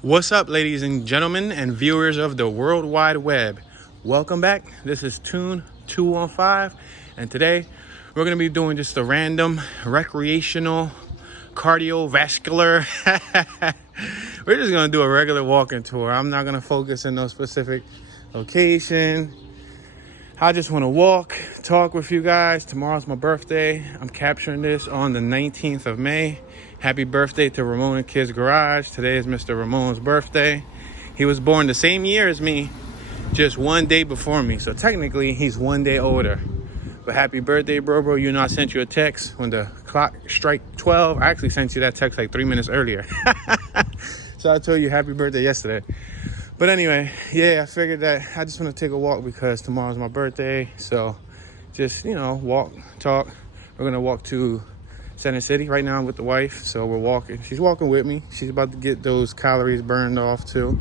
What's up, ladies and gentlemen and viewers of the World Wide Web? Welcome back. This is Tune 215, and today we're going to be doing just a random recreational cardiovascular. We're just going to do a regular walking tour. I'm not going to focus in no specific location. I just want to walk, talk with you guys. Tomorrow's my birthday. I'm capturing this on the 19th of May. Happy birthday to Ramon and Kids Garage. Today is Mr. Ramon's birthday. He was born the same year as me, just one day before me. So technically, he's one day older. But happy birthday, bro. You know I sent you a text when the clock strike 12. I actually sent you that text like 3 minutes earlier. So I told you happy birthday yesterday. But anyway, yeah, I figured that I just want to take a walk because tomorrow's my birthday. So just, walk, talk. We're going to walk to Center City right now with the wife. So we're walking. She's walking with me. She's about to get those calories burned off too.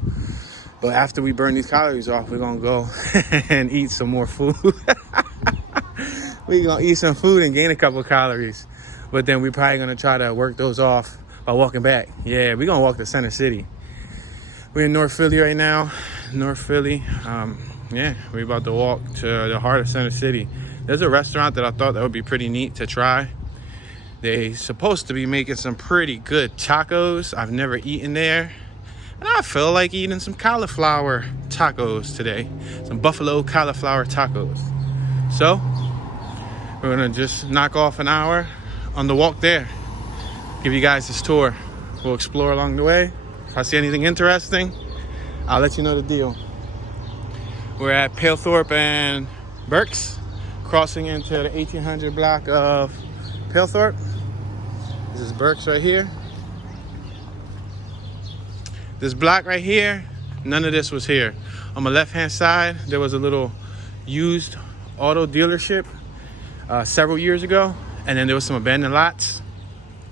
But after we burn these calories off, we're going to go and eat some more food. We're going to eat some food and gain a couple of calories. But then we're probably going to try to work those off by walking back. Yeah, we're going to walk to Center City. We're in North Philly right now. North Philly. Yeah, we're about to walk to the heart of Center City. There's a restaurant that I thought that would be pretty neat to try. They're supposed to be making some pretty good tacos. I've never eaten there. And I feel like eating some cauliflower tacos today. Some buffalo cauliflower tacos. So, we're going to just knock off an hour on the walk there. Give you guys this tour. We'll explore along the way. If I see anything interesting, I'll let you know the deal. We're at Palethorpe and Burks, crossing into the 1800 block of Palethorpe. This is Burks right here. This block right here, none of this was here. On my left-hand side, there was a little used auto dealership several years ago, and then there was some abandoned lots.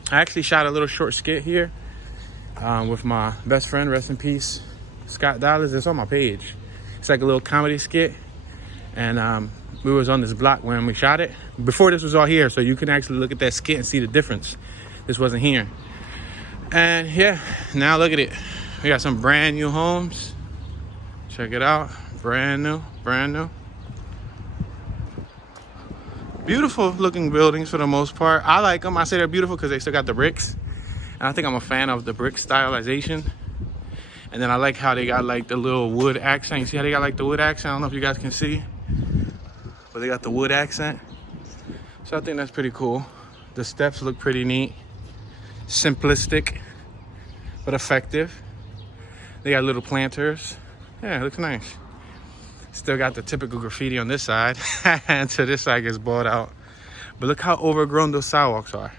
I actually shot a little short skit here with my best friend, rest in peace, Scott Dollars. It's on my page. It's like a little comedy skit, and we was on this block when we shot it. Before this was all here, so you can actually look at that skit and see the difference. This wasn't here. And yeah, now look at it. We got some brand new homes. Check it out. Brand new, brand new. Beautiful looking buildings for the most part. I like them. I say they're beautiful because they still got the bricks. And I think I'm a fan of the brick stylization. And then I like how they got like the little wood accent. You see how they got like the wood accent? I don't know if you guys can see, but they got the wood accent. So I think that's pretty cool. The steps look pretty neat. Simplistic, but effective. They got little planters. Yeah, it looks nice. Still got the typical graffiti on this side. And to this side gets bought out. But look how overgrown those sidewalks are.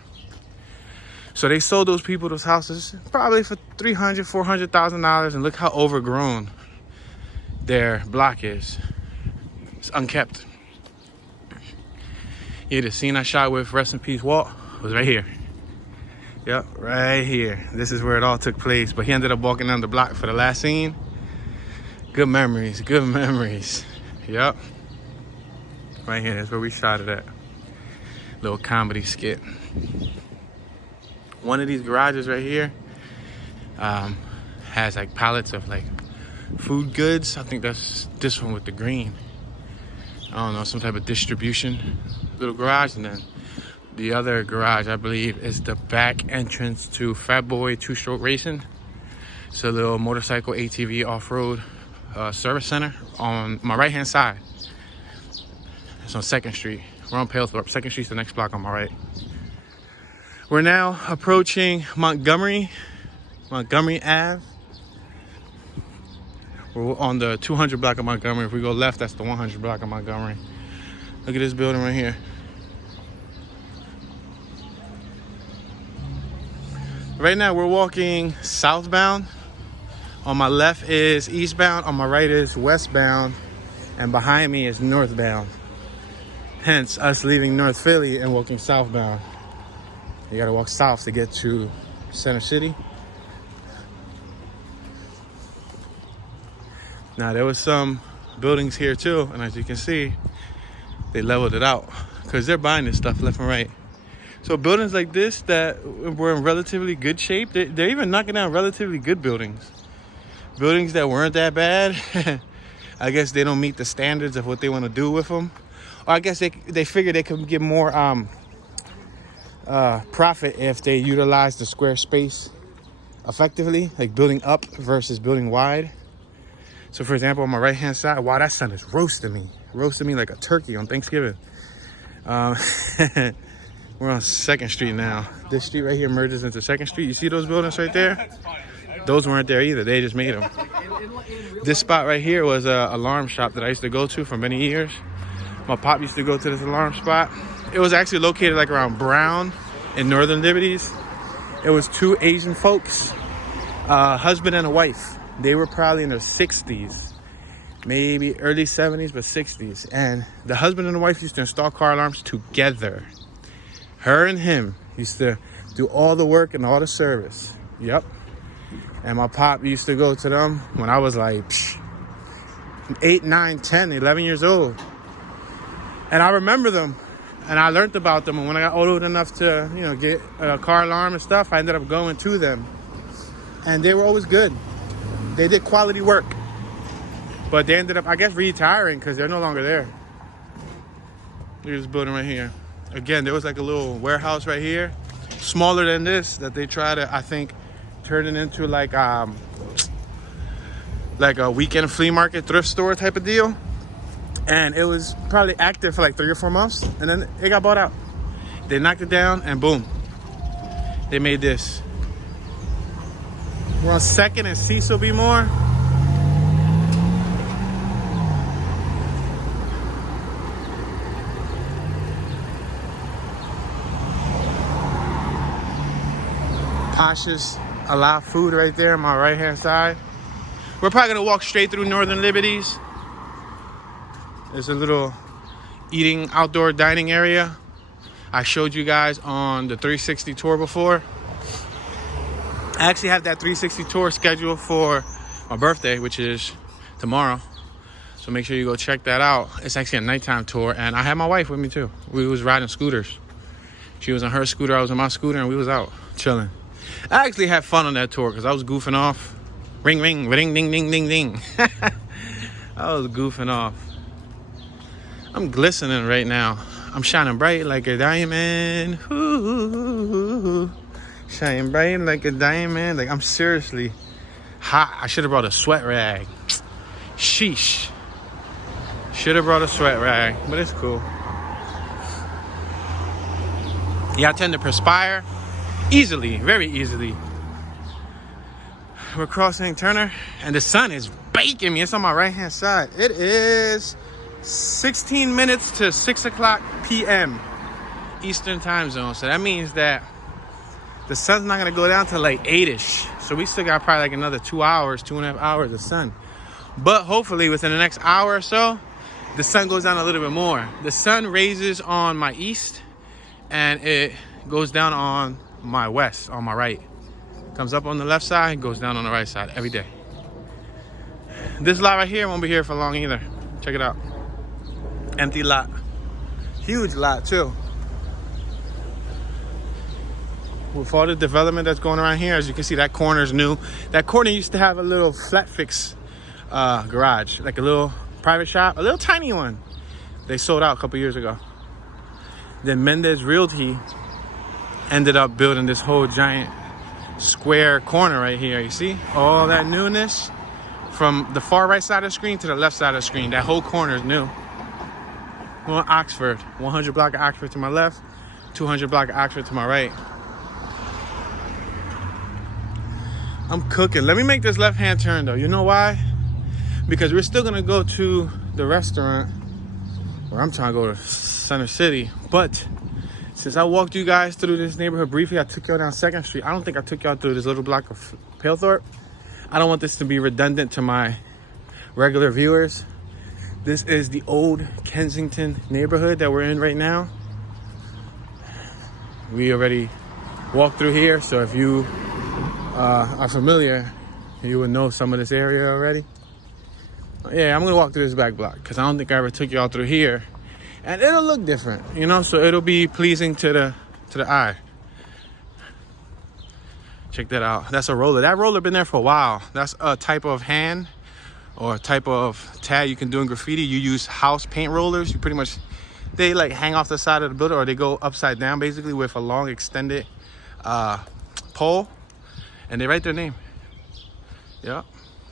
So they sold those people those houses probably for $300,000, $400,000, and look how overgrown their block is. It's unkept. Yeah, the scene I shot with rest in peace Walt was right here. Yep, right here. This is where it all took place. But he ended up walking down the block for the last scene. Good memories, good memories. Yep. Right here, that's where we shot it at. Little comedy skit. One of these garages right here has like pallets of like food goods. I think that's this one with the green. I don't know, some type of distribution little garage. And then the other garage, I believe, is the back entrance to Fat Boy Two-Stroke Racing. It's a little motorcycle ATV off-road service center on my right-hand side. It's on 2nd Street. We're on Palethorpe. 2nd Street's the next block on my right. We're now approaching Montgomery Ave. We're on the 200 block of Montgomery. If we go left, that's the 100 block of Montgomery. Look at this building right here. Right now we're walking southbound. On my left is eastbound, on my right is westbound, and behind me is northbound. Hence us leaving North Philly and walking southbound. You gotta walk south to get to Center City. Now there was some buildings here too, and as you can see, they leveled it out because they're buying this stuff left and right. So buildings like this that were in relatively good shape, they're even knocking down relatively good buildings. buildings that weren't that bad, I guess they don't meet the standards of what they want to do with them. Or I guess they figure they could get more profit if they utilize the square space effectively, like building up versus building wide. So for example, on my right hand side, wow, that sun is roasting me like a turkey on Thanksgiving. We're on 2nd Street now. This street right here merges into 2nd Street. You see those buildings right there? Those weren't there either. They just made them. This spot right here was an alarm shop that I used to go to for many years. My pop used to go to this alarm spot. It was actually located like around Brown in Northern Liberties. It was 2 Asian folks, a husband and a wife. They were probably in their 60s, maybe early 70s, but 60s. And the husband and the wife used to install car alarms together. Her and him used to do all the work and all the service. Yep. And my pop used to go to them when I was like 8, 9, 10, 11 years old. And I remember them. And I learned about them. And when I got old enough to, you know, get a car alarm and stuff, I ended up going to them. And they were always good. They did quality work. But they ended up, I guess, retiring because they're no longer there. Look at this building right here. Again, there was like a little warehouse right here, smaller than this, that they try to, I think, turn it into like a weekend flea market, thrift store type of deal. And it was probably active for like 3 or 4 months, and then it got bought out. They knocked it down, and boom, they made this. We're on 2nd and Cecil B. More. Tasha's Allow Food right there on my right hand side. We're probably gonna walk straight through Northern Liberties. There's a little eating outdoor dining area. I showed you guys on the 360 tour before. I actually have that 360 tour scheduled for my birthday, which is tomorrow. So make sure you go check that out. It's actually a nighttime tour, and I had my wife with me too. We was riding scooters. She was on her scooter, I was on my scooter, and we was out chilling. I actually had fun on that tour because I was goofing off. Ring, ring, ring, ding, ding, ding, ding. I was goofing off. I'm glistening right now. I'm shining bright like a diamond. Ooh, shining bright like a diamond. Like, I'm seriously hot. I should have brought a sweat rag. Sheesh. Should have brought a sweat rag, but it's cool. Yeah, I tend to perspire easily, very easily. We're crossing Turner, and the sun is baking me. It's on my right-hand side. It is 16 minutes to 6 o'clock p.m. Eastern time zone. So that means that the sun's not going to go down till like 8-ish. So we still got probably like another 2 hours, 2.5 hours of sun. But hopefully within the next hour or so, the sun goes down a little bit more. The sun raises on my east, and it goes down on my west, on my right. Comes up on the left side, goes down on the right side every day. This lot right here won't be here for long either. Check it out. Empty lot. Huge lot too. With all the development that's going around here, as you can see, that corner's new. That corner used to have a little flat fix garage, like a little private shop, a little tiny one. They sold out a couple years ago. Then Mendez Realty ended up building this whole giant square corner right here. You see all that newness from the far right side of the screen to the left side of the screen. That whole corner is new. Well, Oxford, 100 block of Oxford to my left, 200 block of Oxford to my right. I'm cooking. Let me make this left hand turn though. You know why? Because we're still gonna go to the restaurant where I'm trying to go to Center City. But since I walked you guys through this neighborhood briefly, I took y'all down 2nd Street. I don't think I took y'all through this little block of Palethorpe. I don't want this to be redundant to my regular viewers. This is the old Kensington neighborhood that we're in right now. We already walked through here, so if you are familiar, you would know some of this area already. Yeah, I'm gonna walk through this back block because I don't think I ever took y'all through here. And it'll look different, you know, so it'll be pleasing to the eye. Check that out. That's a roller. That roller been there for a while. That's a type of hand or a type of tag you can do in graffiti. You use house paint rollers. You pretty much, they like hang off the side of the building, or they go upside down basically with a long extended pole, and they write their name. Yeah,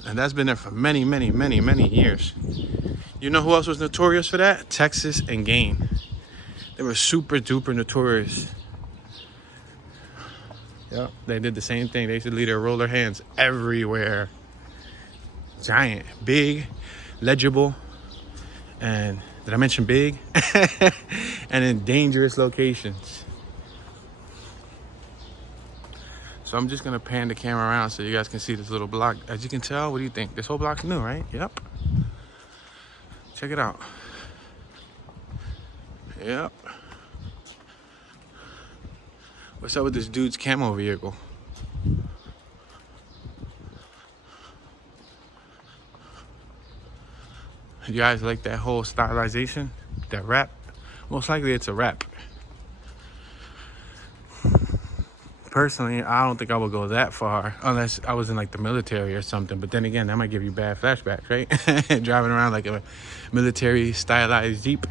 and that's been there for many years. You know who else was notorious for that? Texas and Gain. They were super duper notorious. Yeah, they did the same thing. They used to leave their roller hands everywhere. Giant, big, legible, and did I mention big? And in dangerous locations. So I'm just gonna pan the camera around so you guys can see this little block. As you can tell, what do you think? This whole block's new, right? Yep. Check it out. Yep. What's up with this dude's camo vehicle? You guys like that whole stylization? That wrap? Most likely it's a wrap. Personally, I don't think I would go that far unless I was in like the military or something. But then again, that might give you bad flashbacks, right? Driving around like a military stylized Jeep.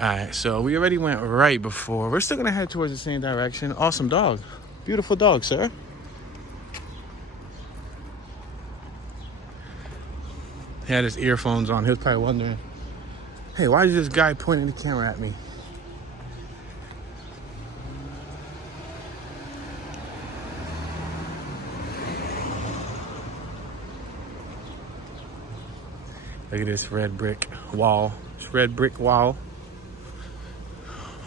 All right, so we already went right before. We're still gonna head towards the same direction. Awesome dog. Beautiful dog, sir. He had his earphones on. He was probably wondering, hey, why is this guy pointing the camera at me? Look at this red brick wall. It's red brick wall.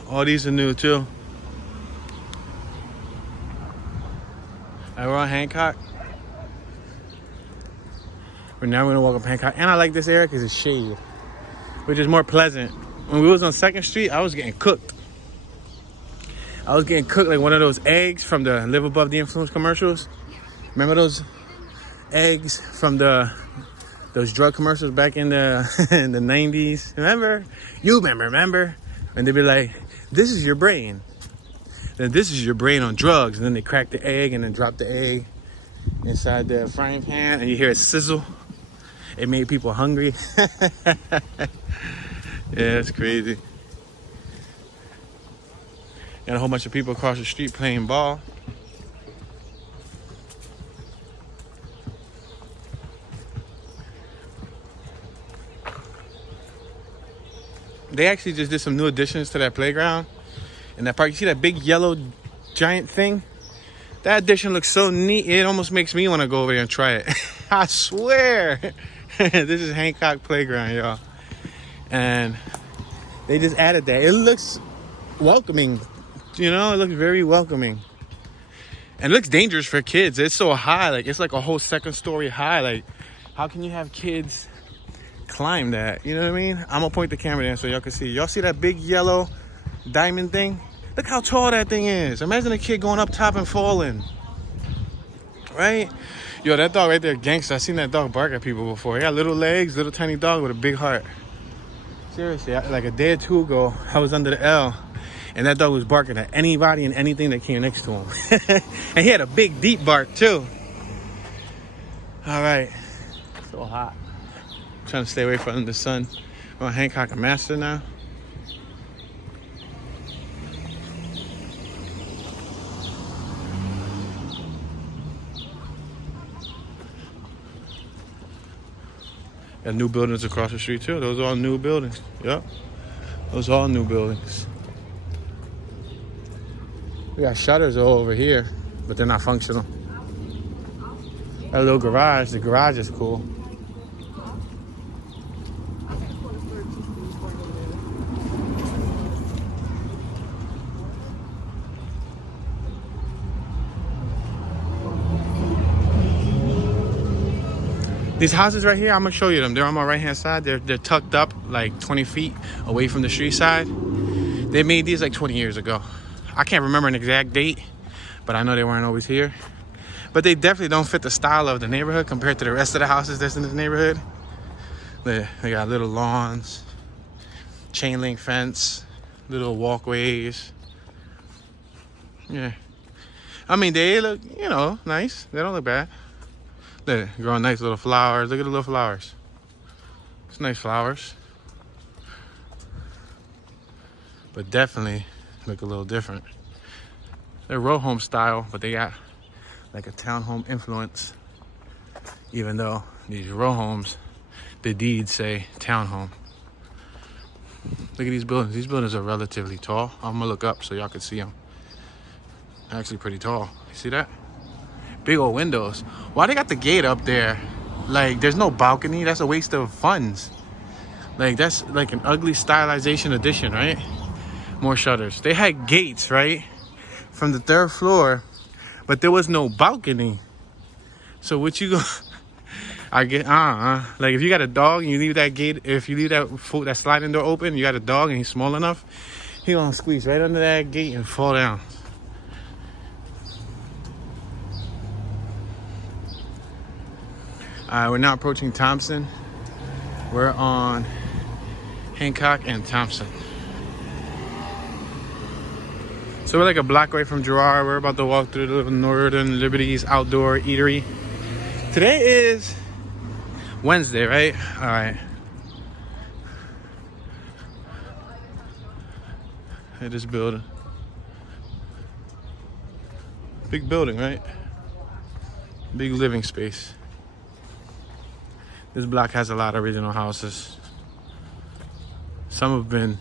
All these are new too. All right, we're on Hancock. We're now gonna walk up Hancock. And I like this area because it's shade, which is more pleasant. When we was on 2nd Street, I was getting cooked. I was getting cooked like one of those eggs from the Live Above the Influence commercials. Remember those eggs from those drug commercials back in the in the 90s? Remember? You remember? And they'd be like, this is your brain. Then this is your brain on drugs. And then they crack the egg and then drop the egg inside the frying pan and you hear it sizzle. It made people hungry. Yeah, it's crazy. Got a whole bunch of people across the street playing ball. They actually just did some new additions to that playground. In that park, you see that big yellow giant thing? That addition looks so neat, it almost makes me want to go over there and try it. I swear. This is Hancock Playground, y'all. And they just added that. It looks welcoming. You know, it looks very welcoming. And it looks dangerous for kids. It's so high. Like, it's like a whole 2nd story high. Like, how can you have kids climb that? You know what I mean? I'm gonna point the camera there so y'all can see. Y'all see that big yellow diamond thing? Look how tall that thing is. Imagine a kid going up top and falling. Right? Yo, that dog right there, gangster. I seen that dog bark at people before. He got little legs, little tiny dog with a big heart. Seriously, like a day or two ago, I was under the L and that dog was barking at anybody and anything that came next to him. And he had a big deep bark too. All right, so hot. Trying to stay away from the sun. We're on Hancock and Master now. Got new buildings across the street too. Those are all new buildings. Yep. Those are all new buildings. We got shutters all over here, but they're not functional. Got a little garage. The garage is cool. These houses right here, I'm gonna show you them. They're on my right hand side. They're tucked up like 20 feet away from the street side. They made these like 20 years ago. I can't remember an exact date, but I know they weren't always here. But they definitely don't fit the style of the neighborhood compared to the rest of the houses that's in this neighborhood. They got little lawns, chain link fence, little walkways. Yeah. I mean, they look, you know, nice. They don't look bad. They're growing nice little flowers. Look at the little flowers. It's nice flowers. But definitely look a little different. They're row home style, but they got like a townhome influence. Even though these row homes, the deeds say townhome. Look at these buildings. These buildings are relatively tall. I'm gonna look up so y'all can see them. They're actually pretty tall. You see that? Big old windows. Why they got the gate up there? Like, there's no balcony. That's a waste of funds. Like, that's like an ugly stylization addition, right? More shutters. They had gates, right? From the 3rd floor, but there was no balcony. So what you go... I get like if you got a dog and you leave that gate, if you leave that sliding door open, you got a dog and he's small enough, he gonna squeeze right under that gate and fall down. We're now approaching Thompson. We're on Hancock and Thompson. So we're like a block away from Girard. We're about to walk through the Northern Liberties outdoor eatery. Today is Wednesday, right? All right. At this building. Big building, right? Big living space. This block has a lot of original houses. Some have been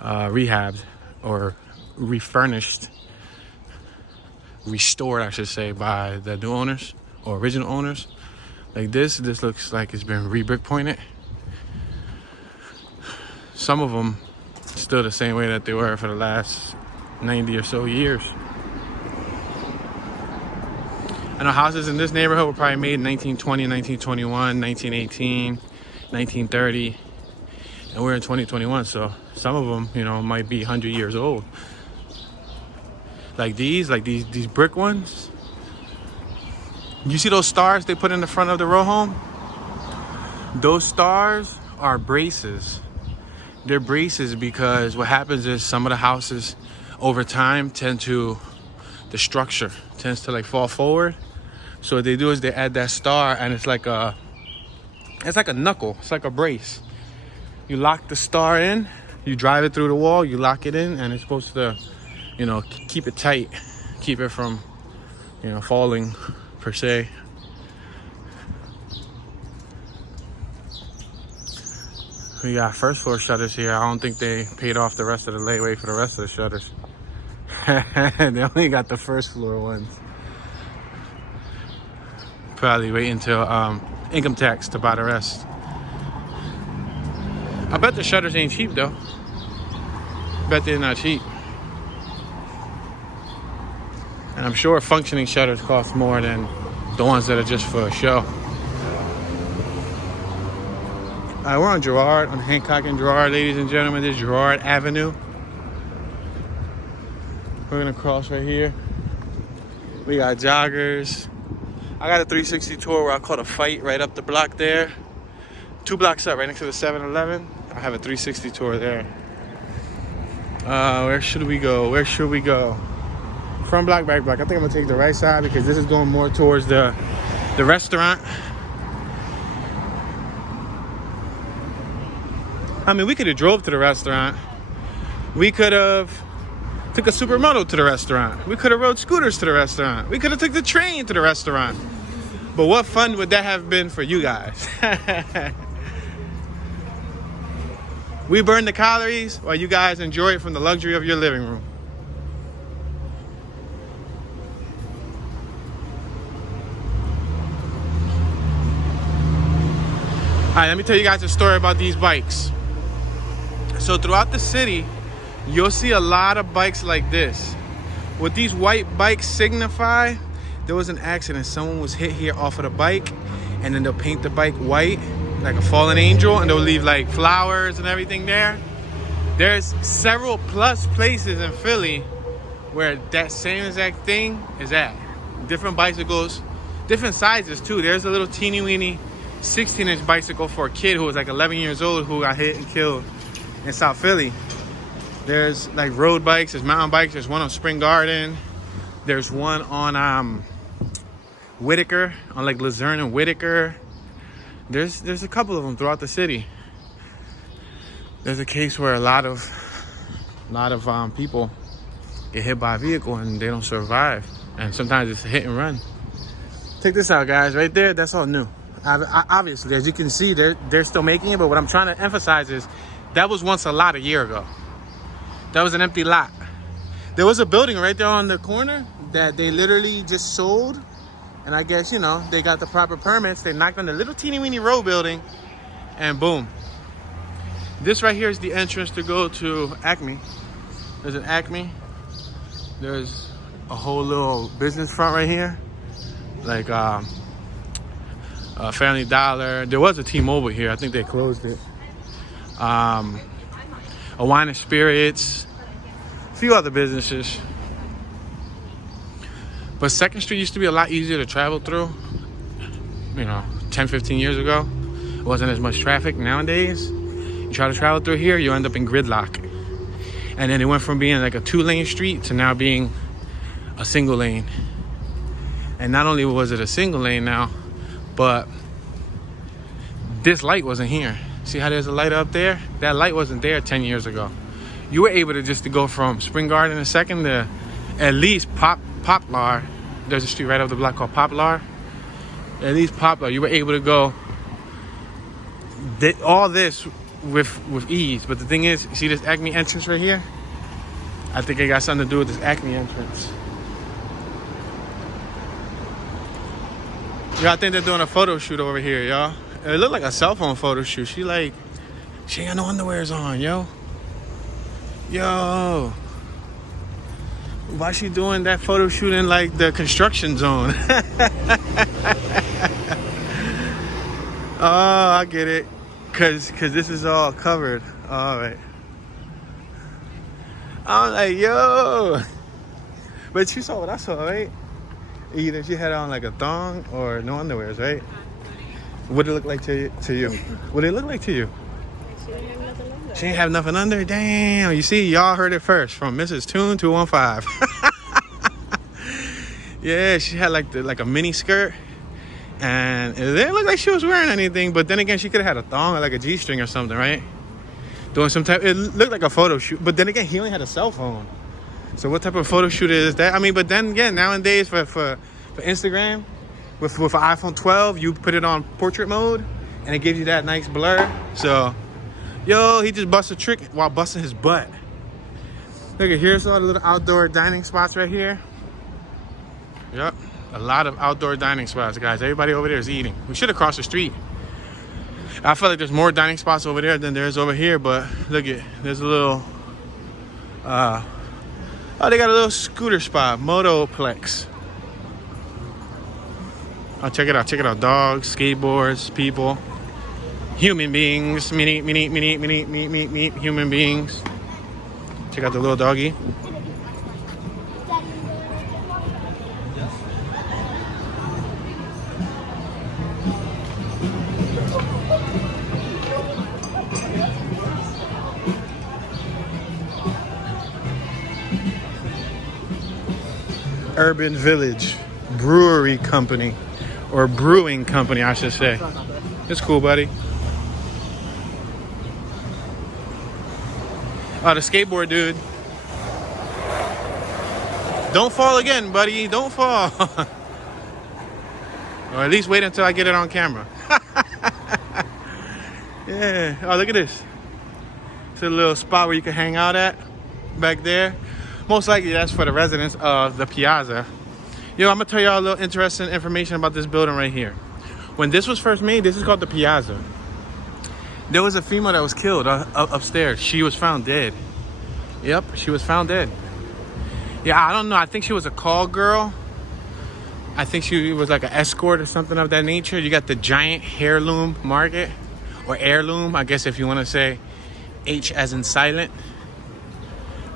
rehabbed or refurnished, restored, I should say, by the new owners or original owners. Like this looks like it's been re-brick pointed. Some of them still the same way that they were for the last 90 or so years. I know houses in this neighborhood were probably made in 1920, 1921, 1918, 1930, and we're in 2021, so some of them, you know, might be 100 years old. Like these brick ones. You see those stars they put in the front of the row home? Those stars are braces. They're braces because what happens is some of the houses over time the structure tends to like fall forward. So what they do is they add that star, and it's like a knuckle. It's like a brace. You lock the star in, you drive it through the wall, you lock it in, and it's supposed to, you know, keep it tight, keep it from, you know, falling per se. We got 1st floor shutters here. I don't think they paid off the rest of the layaway for the rest of the shutters. They only got the 1st floor ones. Probably wait until income tax to buy the rest. I bet the shutters ain't cheap though. Bet they're not cheap. And I'm sure functioning shutters cost more than the ones that are just for a show. We're on Girard, on Hancock and Girard, ladies and gentlemen. This is Girard Avenue. We're gonna cross right here. We got joggers. I got a 360 tour where I caught a fight right up the block there. 2 blocks up, right next to the 7-Eleven. I have a 360 tour there. Where should we go? Where should we go? Front block, back block. I think I'm gonna take the right side because this is going more towards the restaurant. I mean, we could have drove to the restaurant. We could have took a supermoto to the restaurant. We could have rode scooters to the restaurant. We could have took the train to the restaurant. But what fun would that have been for you guys? We burn the calories while you guys enjoy it from the luxury of your living room. All right, let me tell you guys a story about these bikes. So throughout the city, you'll see a lot of bikes like this. What these white bikes signify, there was an accident. Someone was hit here off of the bike, and then they'll paint the bike white, like a fallen angel, and they'll leave like flowers and everything there. There's several plus places in Philly where that same exact thing is at. Different bicycles, different sizes too. There's a little teeny weeny 16-inch bicycle for a kid who was like 11 years old who got hit and killed in South Philly. There's like road bikes, there's mountain bikes, there's one on Spring Garden. There's one on Whitaker, on like Luzerne and Whitaker. There's a couple of them throughout the city. There's a case where a lot of people get hit by a vehicle and they don't survive, and sometimes it's a hit and run. Check this out, guys. Right there, that's all new. Obviously, as you can see, they're still making it, but what I'm trying to emphasize is that was once a lot a year ago. That was an empty lot. There was a building right there on the corner that they literally just sold, and I guess, you know, they got the proper permits. They knocked on the little teeny weeny row building, and boom. This right here is the entrance to go to Acme. There's an Acme. There's a whole little business front right here, like a Family Dollar. There was a T-Mobile here. I think they closed it. A Wine and Spirits. A few other businesses. But 2nd Street used to be a lot easier to travel through. You know, 10, 15 years ago. It wasn't as much traffic. Nowadays, you try to travel through here, you end up in gridlock. And then it went from being like a 2-lane street to now being a single lane. And not only was it a single lane now, but this light wasn't here. See how there's a light up there? That light wasn't there 10 years ago. You were able to go from Spring Garden and 2nd to at least Poplar. There's a street right up the block called Poplar. At least Poplar. You were able to go all this with ease. But the thing is, see this Acme entrance right here? I think it got something to do with this Acme entrance. Y'all, I think they're doing a photo shoot over here, y'all. It looked like a cell phone photo shoot. She ain't got no underwears on, yo. Yo. Why she doing that photo shoot in like the construction zone? Oh, I get it. Cause this is all covered. All right. I'm like, yo. But you saw what I saw, right? Either she had on like a thong or no underwears, right? What did it look like to you? What did it look like to you? She didn't have nothing under. Damn, you see, y'all heard it first from Mrs. Toon 215. Yeah, she had like a mini skirt, and it didn't look like she was wearing anything. But then again, she could have had a thong or like a G-string or something, right? Doing some type. It looked like a photo shoot. But then again, he only had a cell phone. So what type of photo shoot is that? I mean, but then again, nowadays for Instagram, with an iPhone 12, you put it on portrait mode, and it gives you that nice blur. So, yo, he just busted a trick while busting his butt. Look at here's all the little outdoor dining spots right here. Yep, a lot of outdoor dining spots, guys. Everybody over there is eating. We should have crossed the street. I feel like there's more dining spots over there than there's over here, but look at, there's a little, oh, they got a little scooter spot, Motoplex. Oh, check it out, dogs, skateboards, people, human beings, meet human beings. Check out the little doggy. Urban Village Brewery Company, or Brewing Company, I should say. It's cool, buddy. Oh, the skateboard dude. Don't fall again, buddy. Don't fall. Or at least wait until I get it on camera. Yeah. Oh, look at this. It's a little spot where you can hang out at back there. Most likely that's for the residents of the Piazza. Yo, I'm gonna tell y'all a little interesting information about this building right here. When this was first made, this is called the Piazza. There was a female that was killed upstairs. She was found dead. Yep, she was found dead. Yeah, I don't know. I think she was a call girl. I think she was like an escort or something of that nature. You got the giant heirloom market, or heirloom, I guess if you want to say H as in silent.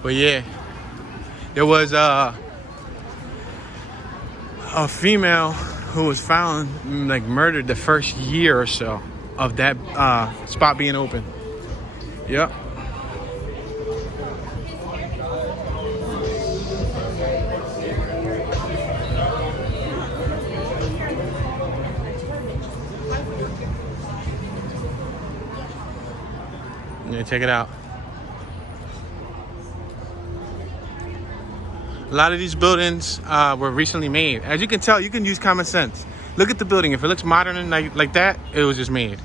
But yeah. There was a female who was found like murdered the first year or so of that spot being open. Yep. Yeah, check it out. A lot of these buildings were recently made. As you can tell, you can use common sense. Look at the building. If it looks modern and like that, it was just made.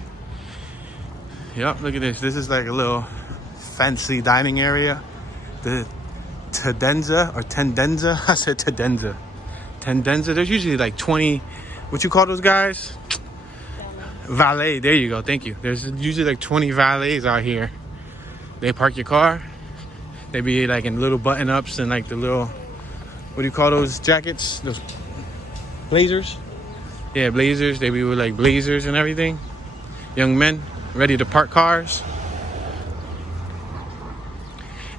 Yep, look at this. This is like a little fancy dining area. The Tendenza or Tendenza. I said Tendenza. Tendenza. There's usually like 20, what you call those guys? Valet. There you go. Thank you. There's usually like 20 valets out here. They park your car. They be like in little button ups and like the little, what do you call those jackets? Those blazers? Yeah, blazers. They be with like blazers and everything. Young men ready to park cars.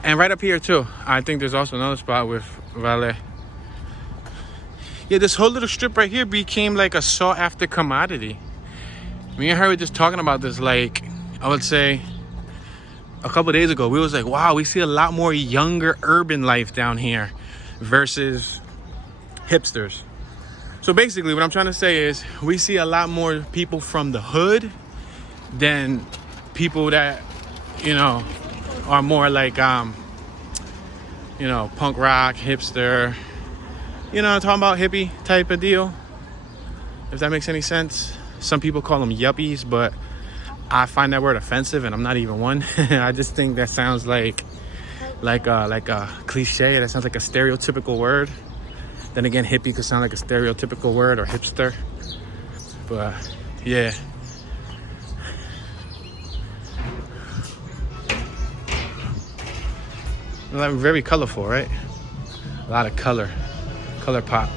And right up here too, I think there's also another spot with valet. Yeah, this whole little strip right here became like a sought after commodity. Me and her were just talking about this, like, I would say a couple of days ago. We was like, wow, we see a lot more younger urban life down here versus hipsters. So basically what I'm trying to say is we see a lot more people from the hood than people that, you know, are more like, you know, punk rock, hipster, you know, I'm talking about hippie type of deal, if that makes any sense. Some people call them yuppies, but I find that word offensive, and I'm not even one. I just think that sounds like a cliche. That sounds like a stereotypical word. Then again, hippie could sound like a stereotypical word, or hipster. But yeah. Very colorful, right? A lot of color pop.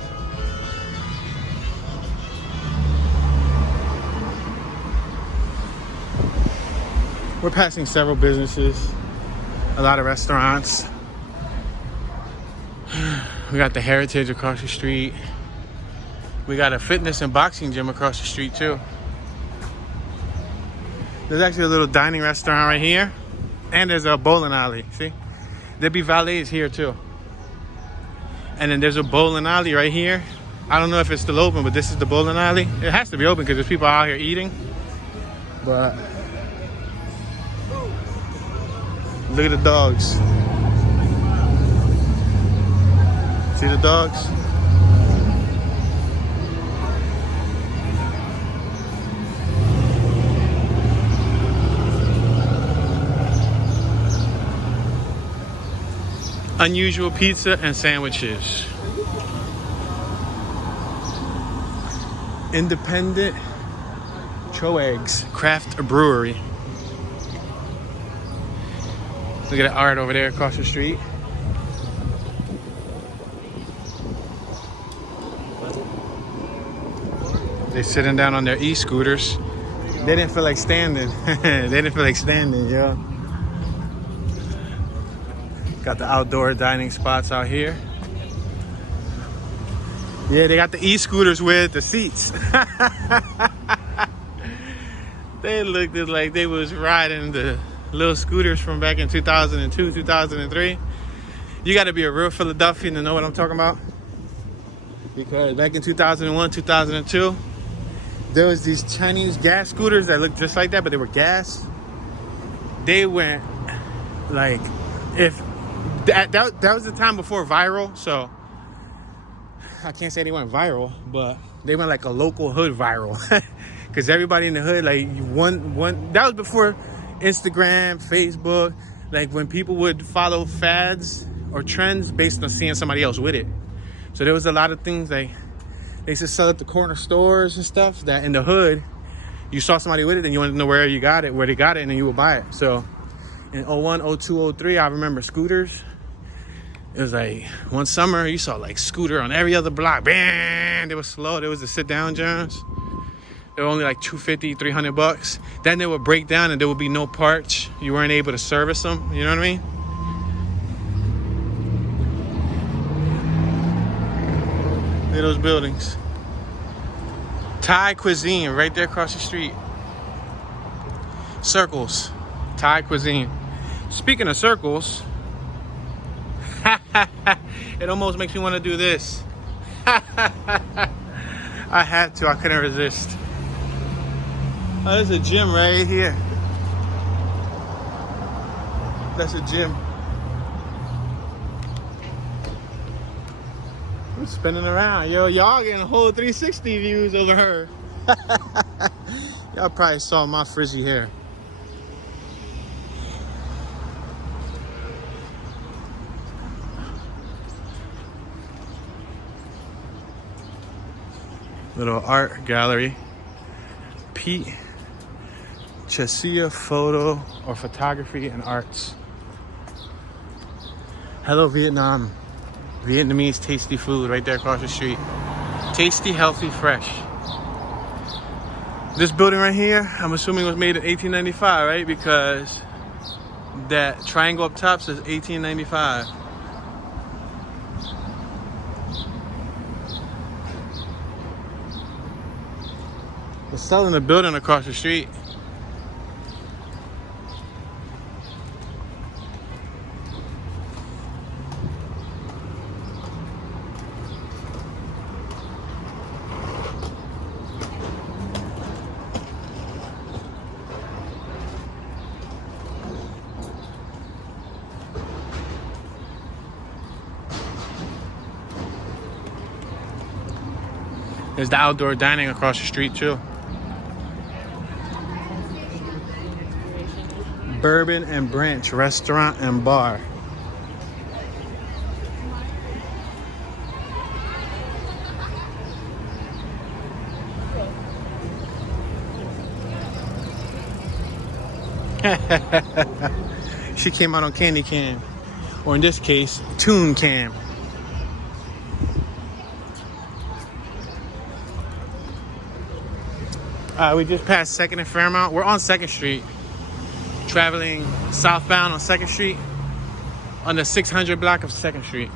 We're passing several businesses, a lot of restaurants. We got the Heritage across the street. We got a fitness and boxing gym across the street too. There's actually a little dining restaurant right here, and there's a bowling alley. See, there'd be valets here too. And then there's a bowling alley right here. I don't know if it's still open, but this is the bowling alley. It has to be open because there's people out here eating. But look at the dogs. See the dogs? Unusual pizza and sandwiches. Independent Choeggs Craft Brewery. Look at the art over there across the street. They're sitting down on their e-scooters. They didn't feel like standing. They didn't feel like standing, yo. Got the outdoor dining spots out here. Yeah, they got the e-scooters with the seats. They looked like they was riding the little scooters from back in 2002, 2003. You got to be a real Philadelphian to know what I'm talking about. Because back in 2001, 2002, there was these Chinese gas scooters that looked just like that, but they were gas. They went like, if that was the time before viral, so I can't say they went viral, but they went like a local hood viral. Because everybody in the hood, like one that was before Instagram, Facebook, like when people would follow fads or trends based on seeing somebody else with it. So there was a lot of things like they used to sell at the corner stores and stuff that in the hood, you saw somebody with it and you wanted to know where they got it, and then you would buy it. So in 01, 02, 03, I remember scooters. It was like one summer you saw like scooter on every other block. Bam! They were slow. There was the sit down Jones. They were only like $250, $300. Then they would break down and there would be no parts. You weren't able to service them. You know what I mean? Look at those buildings. Thai cuisine right there across the street. Circles. Thai cuisine. Speaking of circles, it almost makes me want to do this. I had to. I couldn't resist. Oh, there's a gym right here. That's a gym. I'm spinning around. Yo, y'all getting a whole 360 views over her. Y'all probably saw my frizzy hair. Little art gallery. Pete Chesia Photo or Photography and Arts. Hello Vietnam. Vietnamese tasty food right there across the street. Tasty, healthy, fresh. This building right here, I'm assuming was made in 1895, right? Because that triangle up top says 1895. They're selling a building across the street. There's the outdoor dining across the street too. Bourbon and Branch Restaurant and Bar. She came out on candy can, or in this case, tune can. We just passed 2nd and Fairmount. We're on 2nd Street. Traveling southbound on 2nd Street. On the 600 block of 2nd Street.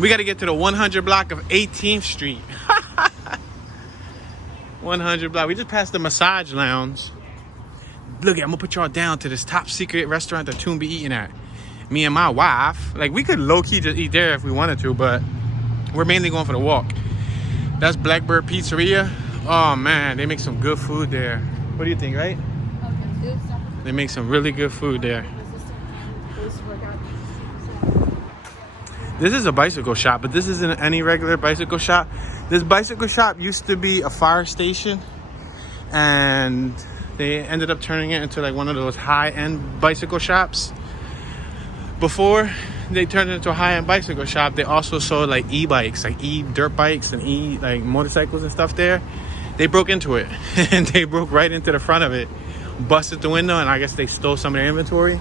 We got to get to the 100 block of 18th Street. 100 block. We just passed the massage lounge. Look, I'm going to put y'all down to this top secret restaurant that Toon be eating at. Me and my wife. Like, we could low-key just eat there if we wanted to, but we're mainly going for the walk. That's Blackbird Pizzeria. Oh man, they make some good food there. What do you think, right? They make some really good food there. This is a bicycle shop, but this isn't any regular bicycle shop. This bicycle shop used to be a fire station, and they ended up turning it into like one of those high-end bicycle shops. Before they turned it into a high-end bicycle shop, they also sold like e-bikes, like e-dirt bikes and like motorcycles and stuff there. They broke into it and they broke right into the front of it, busted the window, and I guess they stole some of their inventory.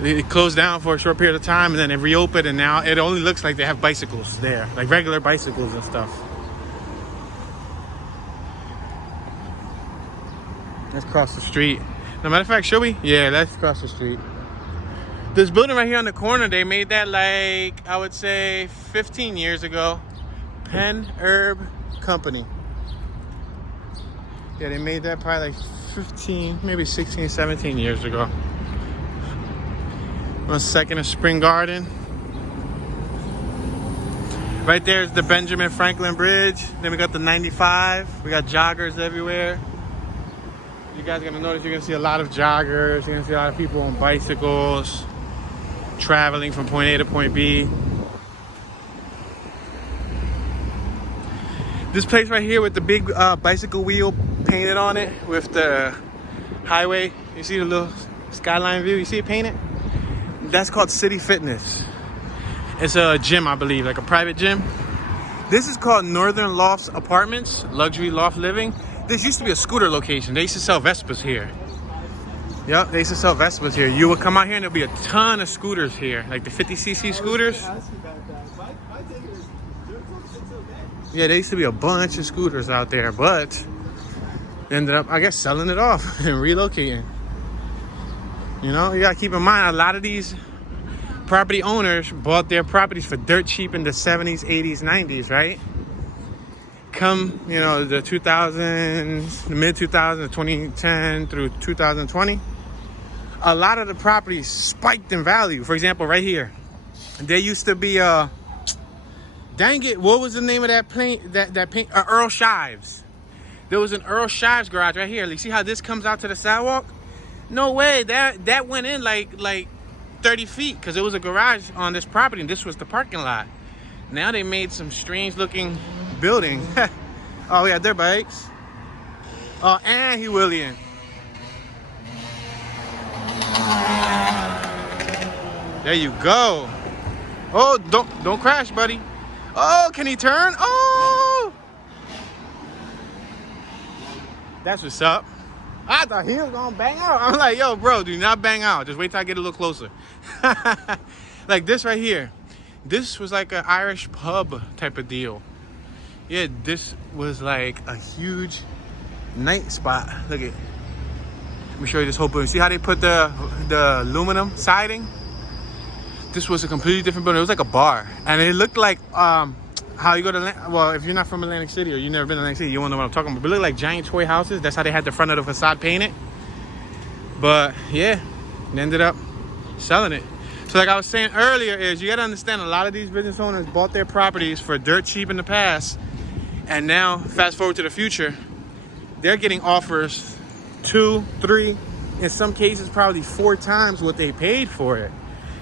They closed down for a short period of time and then it reopened, and now it only looks like they have bicycles there, like regular bicycles and stuff. Let's cross the street. No matter of fact, should we? Yeah, let's cross the street. This building right here on the corner, they made that like, I would say 15 years ago. Penn Herb Company. Yeah, they made that probably like 15, maybe 16, 17 years ago. 2nd and Spring Garden. Right there is the Benjamin Franklin Bridge. Then we got the 95. We got joggers everywhere. You guys are gonna notice you're gonna see a lot of joggers. You're gonna see a lot of people on bicycles, traveling from point A to point B. This place right here with the big bicycle wheel painted on it with the highway. You see the little skyline view? You see it painted? That's called City Fitness. It's a gym, I believe, like a private gym. This is called Northern Lofts Apartments, luxury loft living. This used to be a scooter location. They used to sell Vespas here. Yep, they used to sell Vespas here. You would come out here and there'll be a ton of scooters here, like the 50cc scooters. Yeah, there used to be a bunch of scooters out there, but they ended up, I guess, selling it off and relocating. You know, you gotta keep in mind, a lot of these property owners bought their properties for dirt cheap in the 70s, 80s, 90s, right? Come, you know, the 2000s, the mid 2000s, 2010 through 2020, a lot of the properties spiked in value. For example, right here, there used to be a, dang it, what was the name of that paint? That paint, Earl Shives. There was an Earl Shives garage right here. You see how this comes out to the sidewalk? No way. That went in like 30 feet because it was a garage on this property and this was the parking lot. Now they made some strange looking building. Oh, yeah, dirt bikes. Oh, and he wheeling. There you go. Oh, don't crash, buddy. Oh, can he turn? Oh, that's what's up. I thought he was gonna bang out. I'm like, yo, bro, do not bang out. Just wait till I get a little closer. Like this right here. This was like an Irish pub type of deal. Yeah, this was like a huge night spot. Look at. Let me show you this whole building. See how they put the aluminum siding? This was a completely different building. It was like a bar, and it looked like how you go to, well, if you're not from Atlantic City or you've never been to Atlantic City, you won't know what I'm talking about. But it looked like giant toy houses. That's how they had the front of the facade painted. But yeah, they ended up selling it. So like I was saying earlier, is you got to understand a lot of these business owners bought their properties for dirt cheap in the past, and now fast forward to the future, they're getting offers 2, 3, in some cases probably 4 times what they paid for it.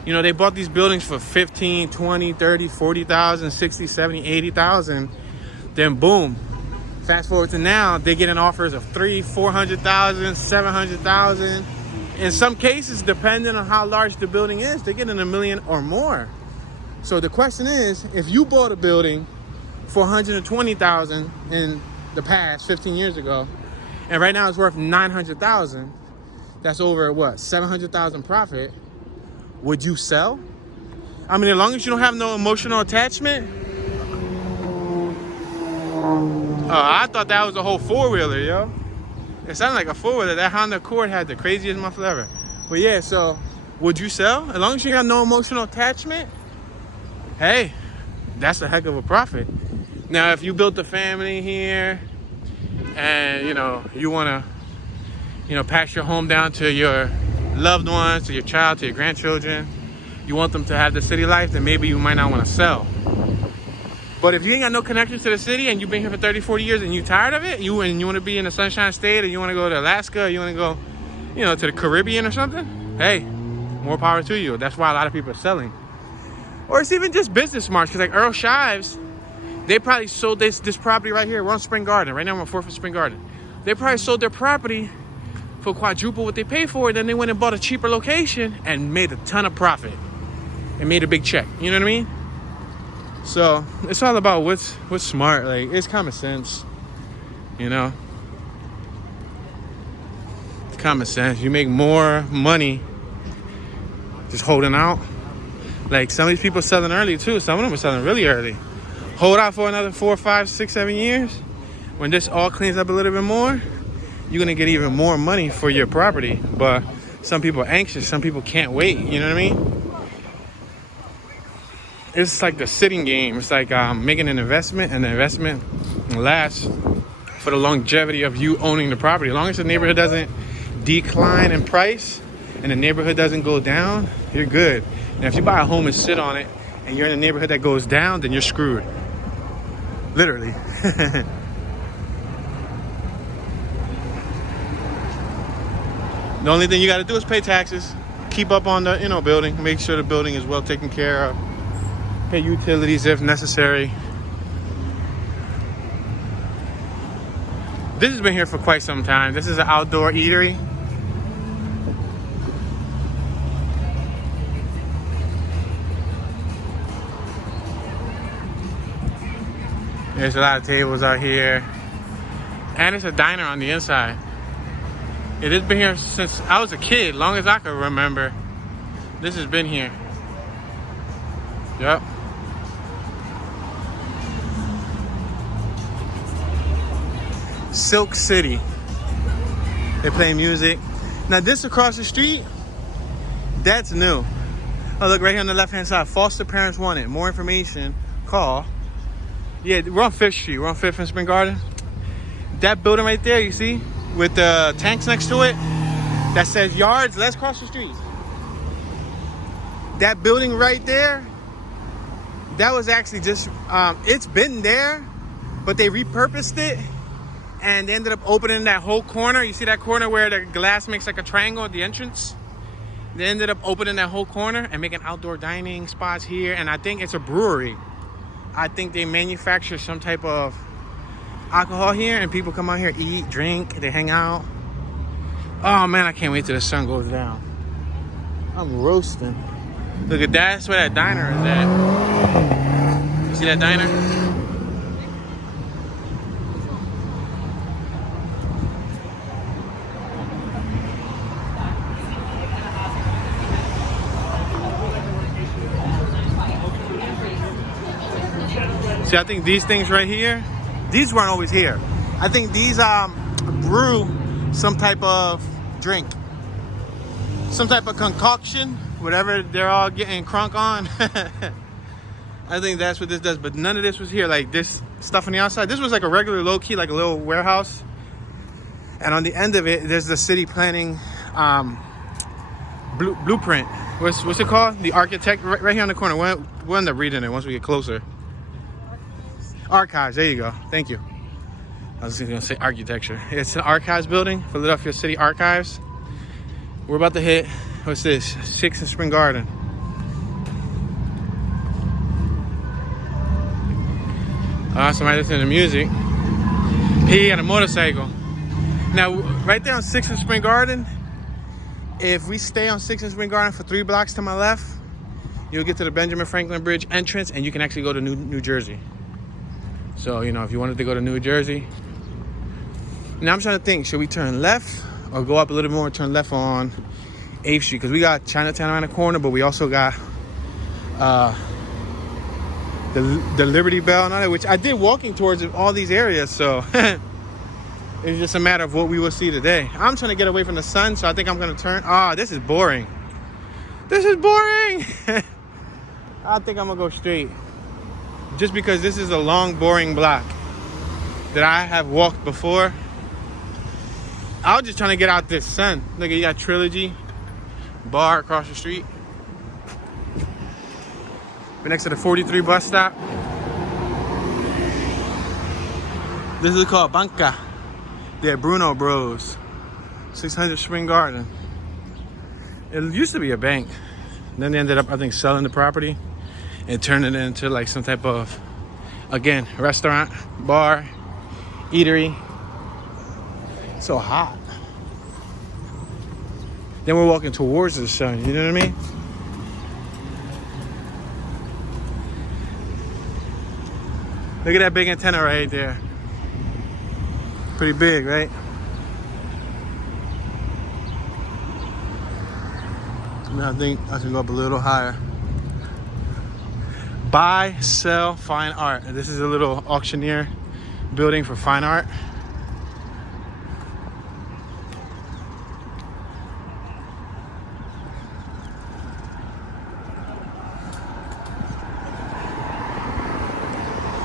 You know, they bought these buildings for 15, 20, 30, 40,000, 60, 70, 80,000. Then boom, fast forward to now, they're getting offers of 300,000, 400,000, 700,000. In some cases, depending on how large the building is, they're getting $1 million or more. So the question is, if you bought a building for 120,000 in the past, 15 years ago, and right now it's worth 900,000, that's over what, 700,000 profit. Would you sell? I mean, as long as you don't have no emotional attachment. I thought that was a whole 4-wheeler, yo. It sounded like a 4-wheeler. That Honda Accord had the craziest muffler ever. But yeah, so would you sell? As long as you got no emotional attachment, hey, that's a heck of a profit. Now, if you built a family here and, you know, you want to, you know, pass your home down to your loved ones, to your child, to your grandchildren, you want them to have the city life, then maybe you might not want to sell. But if you ain't got no connection to the city and you've been here for 30, 40 years and you're tired of it, you want to be in the Sunshine State, or you want to go to Alaska, or you want to go, you know, to the Caribbean or something, hey, more power to you. That's why a lot of people are selling. Or it's even just business smart, because like Earl Shives, they probably sold this property right here. We're on Spring Garden. Right now we're on 4th and Spring Garden. They probably sold their property for quadruple what they paid for it. Then they went and bought a cheaper location and made a ton of profit and made a big check. You know what I mean? So it's all about what's smart. Like, it's common sense, you know. It's common sense. You make more money just holding out. Like, some of these people are selling early too. Some of them are selling really early. Hold out for another 4, 5, 6, 7 years. When this all cleans up a little bit more, you're gonna get even more money for your property. But some people are anxious, some people can't wait, you know what I mean? It's like the sitting game. It's like making an investment, and the investment lasts for the longevity of you owning the property. As long as the neighborhood doesn't decline in price and the neighborhood doesn't go down, you're good. Now, if you buy a home and sit on it and you're in a neighborhood that goes down, then you're screwed. Literally. The only thing you got to do is pay taxes, keep up on the, you know, building, make sure the building is well taken care of, pay utilities if necessary. This has been here for quite some time. This is an outdoor eatery. There's a lot of tables out here, and it's a diner on the inside. It has been here since I was a kid, long as I can remember. This has been here. Yep. Silk City. They play music. Now this across the street, that's new. Oh, look right here on the left-hand side. Foster parents wanted. More information, call. Yeah, we're on 5th Street. We're on 5th and Spring Garden. That building right there, you see? With the tanks next to it, that says yards, let's cross the street. That building right there, that was actually just, it's been there, but they repurposed it And they ended up opening that whole corner. You see that corner where the glass makes like a triangle at the entrance? They ended up opening that whole corner and making outdoor dining spots here. And I think it's a brewery. I think they manufacture some type of alcohol here, and people come out here, eat, drink, they hang out. Oh man, I can't wait till the sun goes down. I'm roasting. Look at that, that's where that diner is at. You see that diner? See, I think these things right here, these weren't always here. I think these brew some type of drink, some type of concoction, whatever they're all getting crunk on. I think that's what this does, but none of this was here. Like this stuff on the outside, this was like a regular low key, like a little warehouse. And on the end of it, there's the city planning blueprint. What's it called? The architect right here on the corner. We'll end up reading it once we get closer. Archives, there you go. Thank you. I was just gonna say architecture. It's an archives building, Philadelphia City Archives. We're about to hit, what's this? 6th and Spring Garden. Somebody listening to music. He got a motorcycle. Now, right there on 6th and Spring Garden, if we stay on 6th and Spring Garden for 3 blocks to my left, you'll get to the Benjamin Franklin Bridge entrance, and you can actually go to New Jersey. So, you know, if you wanted to go to New Jersey. Now I'm trying to think, should we turn left or go up a little more and turn left on 8th Street? Because we got Chinatown around the corner, but we also got the Liberty Bell and all that, which I did walking towards all these areas. So it's just a matter of what we will see today. I'm trying to get away from the sun, so I think I'm going to turn. This is boring. This is boring. I think I'm going to go straight. Just because this is a long, boring block that I have walked before. I was just trying to get out this sun. Look, you got Trilogy bar across the street. We're next to the 43 bus stop. This is called Banca. They're Bruno Bros. 600 Spring Garden. It used to be a bank. Then they ended up, I think, selling the property and turning it into like some type of, again, restaurant, bar, eatery. It's so hot. Then we're walking towards the sun, you know what I mean? Look at that big antenna right there. Pretty big, right? Now I think I can go up a little higher. Buy, sell, fine art. This is a little auctioneer building for fine art.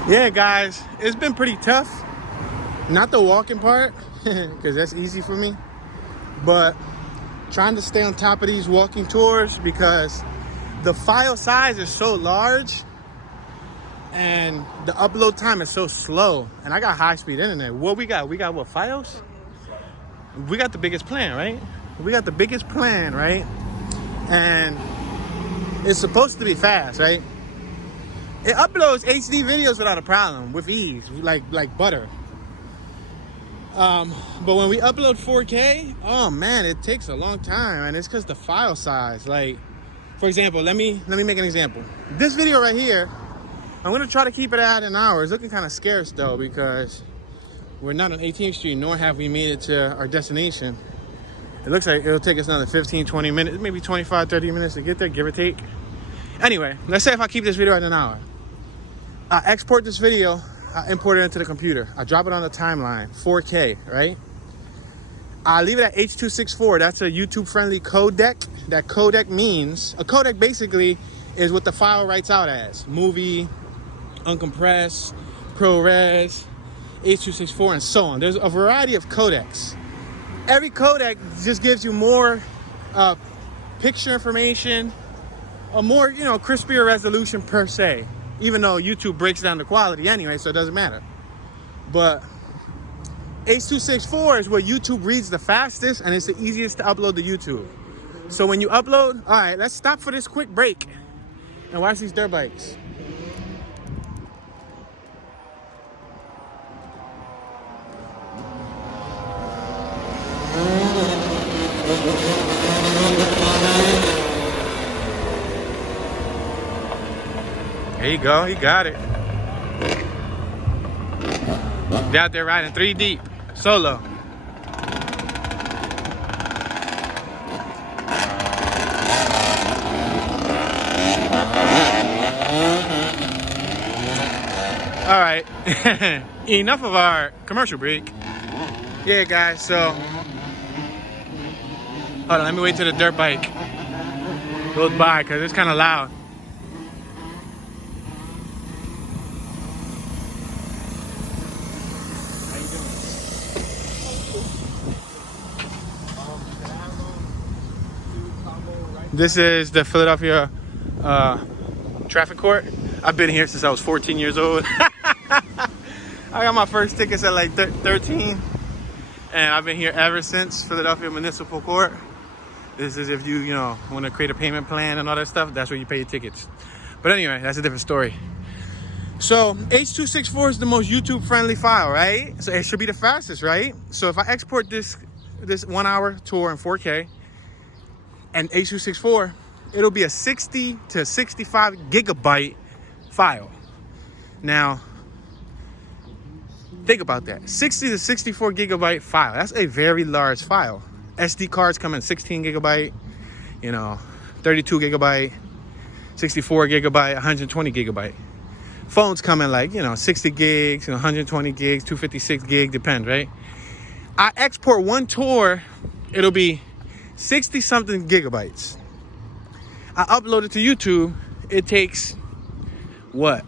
Yeah, guys, it's been pretty tough. Not the walking part, because that's easy for me, but trying to stay on top of these walking tours because the file size is so large and the upload time is so slow. And I got high-speed internet. What we got? We got what, files? We got the biggest plan, right? We got the biggest plan, right? And it's supposed to be fast, right? It uploads HD videos without a problem, with ease, like butter. But when we upload 4K, oh man, it takes a long time, and it's because the file size. Like, for example, let me make an example. This video right here, I'm gonna try to keep it at an hour. It's looking kind of scarce though, because we're not on 18th Street, nor have we made it to our destination. It looks like it'll take us another 15, 20 minutes, maybe 25, 30 minutes to get there, give or take. Anyway, let's say if I keep this video at an hour. I export this video, I import it into the computer. I drop it on the timeline, 4K, right? I leave it at H.264. That's a YouTube-friendly codec. That codec means, a codec basically is what the file writes out as. Movie, uncompressed, ProRes, H.264, and so on. There's a variety of codecs. Every codec just gives you more picture information, a more, crispier resolution per se. Even though YouTube breaks down the quality anyway, so it doesn't matter. But H.264 is what YouTube reads the fastest, and it's the easiest to upload to YouTube. So when you upload, all right, let's stop for this quick break and watch these dirt bikes. There you go, he got it. He's out there riding 3 deep, solo. All right, enough of our commercial break. Yeah, guys, so hold on, let me wait till the dirt bike goes by because it's kind of loud. This is the Philadelphia traffic court. I've been here since I was 14 years old. I got my first tickets at like 13. And I've been here ever since. Philadelphia Municipal Court. This is if you know, want to create a payment plan and all that stuff. That's where you pay your tickets. But anyway, that's a different story. So H.264 is the most YouTube friendly file, right? So it should be the fastest, right? So if I export this 1 hour tour in 4K and H.264, it'll be a 60 to 65 gigabyte file. Now, think about that. 60 to 64 gigabyte file. That's a very large file. SD cards come in 16 gigabyte, 32 gigabyte, 64 gigabyte, 120 gigabyte. Phones come in like, 60 gigs, 120 gigs, 256 gig, depends, right? I export one tour, it'll be 60 something gigabytes. I upload it to YouTube. It takes what?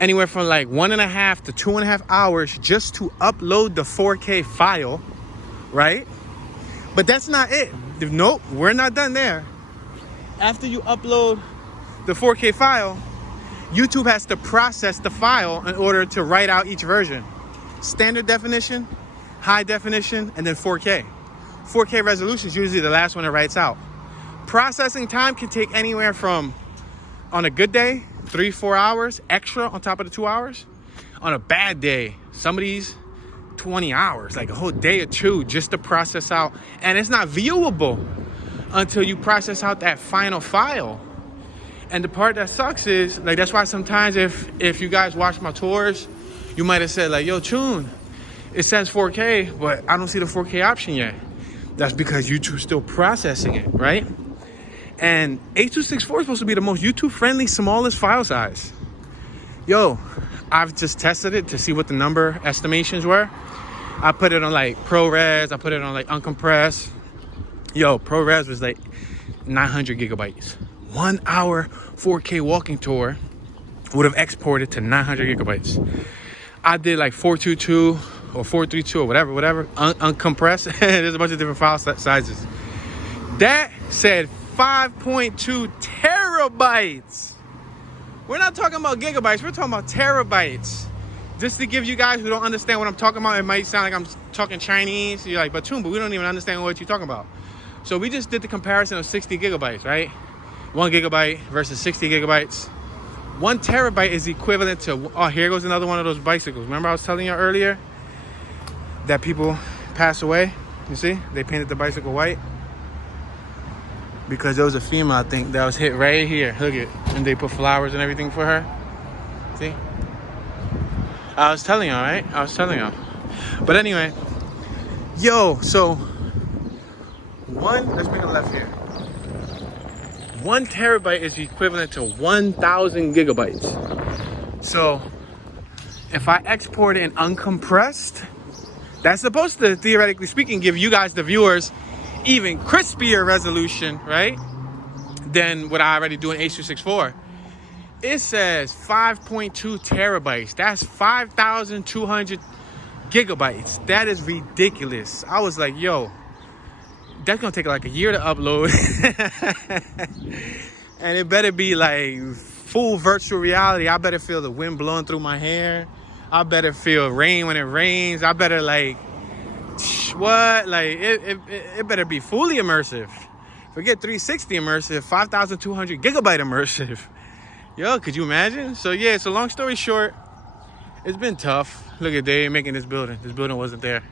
Anywhere from like 1.5 to 2.5 hours just to upload the 4K file, right? But that's not it. Nope, we're not done there. After you upload the 4K file, YouTube has to process the file in order to write out each version. Standard definition, high definition, and then 4K. 4K resolution is usually the last one it writes out. Processing time can take anywhere from, on a good day, 3-4 hours extra on top of the 2 hours. On a bad day, some of these 20 hours, like a whole day or two just to process out. And it's not viewable until you process out that final file. And the part that sucks is, like, that's why sometimes if you guys watch my tours, you might have said like, yo, Tune, it says 4K, but I don't see the 4K option yet. That's because YouTube's still processing it, right? And H.264 is supposed to be the most YouTube-friendly, smallest file size. Yo, I've just tested it to see what the number estimations were. I put it on like ProRes. I put it on like uncompressed. Yo, ProRes was like 900 gigabytes. 1 hour 4K walking tour would have exported to 900 gigabytes. I did like 422 or 432 or whatever, uncompressed. There's a bunch of different file sizes. That said 5.2 terabytes. We're not talking about gigabytes, we're talking about terabytes. Just to give you guys who don't understand what I'm talking about, it might sound like I'm talking Chinese. You're like, but we don't even understand what you're talking about. So we just did the comparison of 60 gigabytes, right? 1 gigabyte versus 60 gigabytes. 1 terabyte is equivalent to, oh, here goes another one of those bicycles. Remember I was telling you earlier that people pass away? You see, they painted the bicycle white because there was a female, I think, that was hit right here. Look at, and they put flowers and everything for her. See? I was telling y'all, right? I was telling y'all. But anyway, yo, so let's make a left here. 1 terabyte is equivalent to 1,000 gigabytes. So if I export it in uncompressed, that's supposed to, theoretically speaking, give you guys, the viewers, even crispier resolution, right? Than what I already do in H.264. It says 5.2 terabytes. That's 5,200 gigabytes. That is ridiculous. I was like, yo, that's gonna take like a year to upload. And it better be like full virtual reality. I better feel the wind blowing through my hair. I better feel rain when it rains. I better like, what? Like, it better be fully immersive. Forget 360 immersive, 5,200 gigabyte immersive. Yo, could you imagine? So yeah, so long story short, it's been tough. Look at they making this building. This building wasn't there.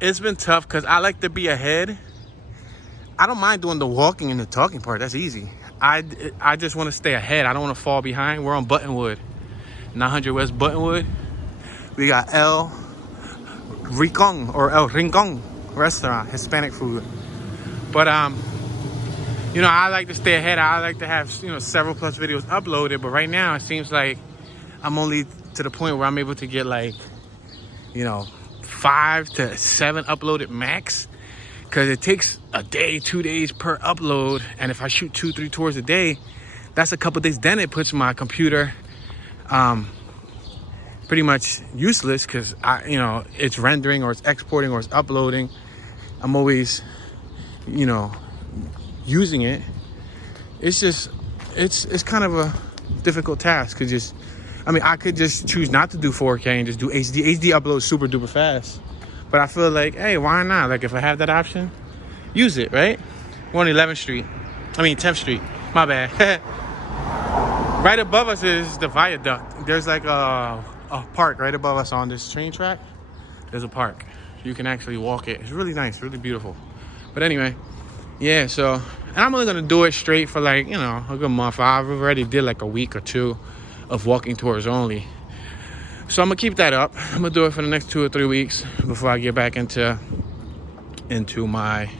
It's been tough because I like to be ahead. I don't mind doing the walking and the talking part. That's easy. I just want to stay ahead. I don't want to fall behind. We're on Buttonwood, 900 West Buttonwood. We got El Rincon or El Rincon restaurant, Hispanic food. But you know, I like to stay ahead. I like to have, you know, several plus videos uploaded. But right now, it seems like I'm only to the point where I'm able to get like, you know, 5 to 7 uploaded max. Because it takes a day, 2 days per upload. And if I shoot 2-3 tours a day, that's a couple days. Then it puts my computer pretty much useless because you know, it's rendering or it's exporting or it's uploading. I'm always, you know, using it. It's just, it's kind of a difficult task. I could just choose not to do 4K and just do HD. HD uploads super duper fast. But I feel like, hey, why not? Like, if I have that option, use it, right? We're on 10th Street. My bad. Right above us is the viaduct. There's like a park right above us on this train track. There's a park. You can actually walk it. It's really nice, really beautiful. But anyway, yeah, so, and I'm only going to do it straight for like, you know, a good month. I've already did like a week or 2 of walking tours only. So I'm gonna keep that up. I'm gonna do it for the next 2 or 3 weeks before I get back into my,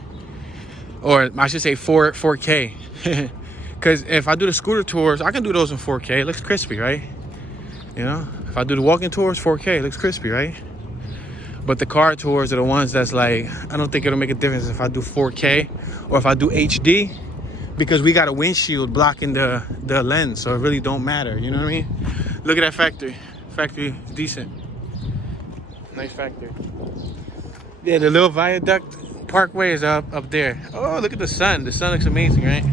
or I should say 4K. Because if I do the scooter tours, I can do those in 4K. It looks crispy, right? You know, if I do the walking tours, 4K, it looks crispy, right? But the car tours are the ones that's like, I don't think it'll make a difference if I do 4K or if I do HD, because we got a windshield blocking the lens, so it really don't matter. You know what I mean? Look at that factory. Factory is decent. Nice factory. Yeah, the little viaduct parkway is up there. Oh, look at the sun. The sun looks amazing, right?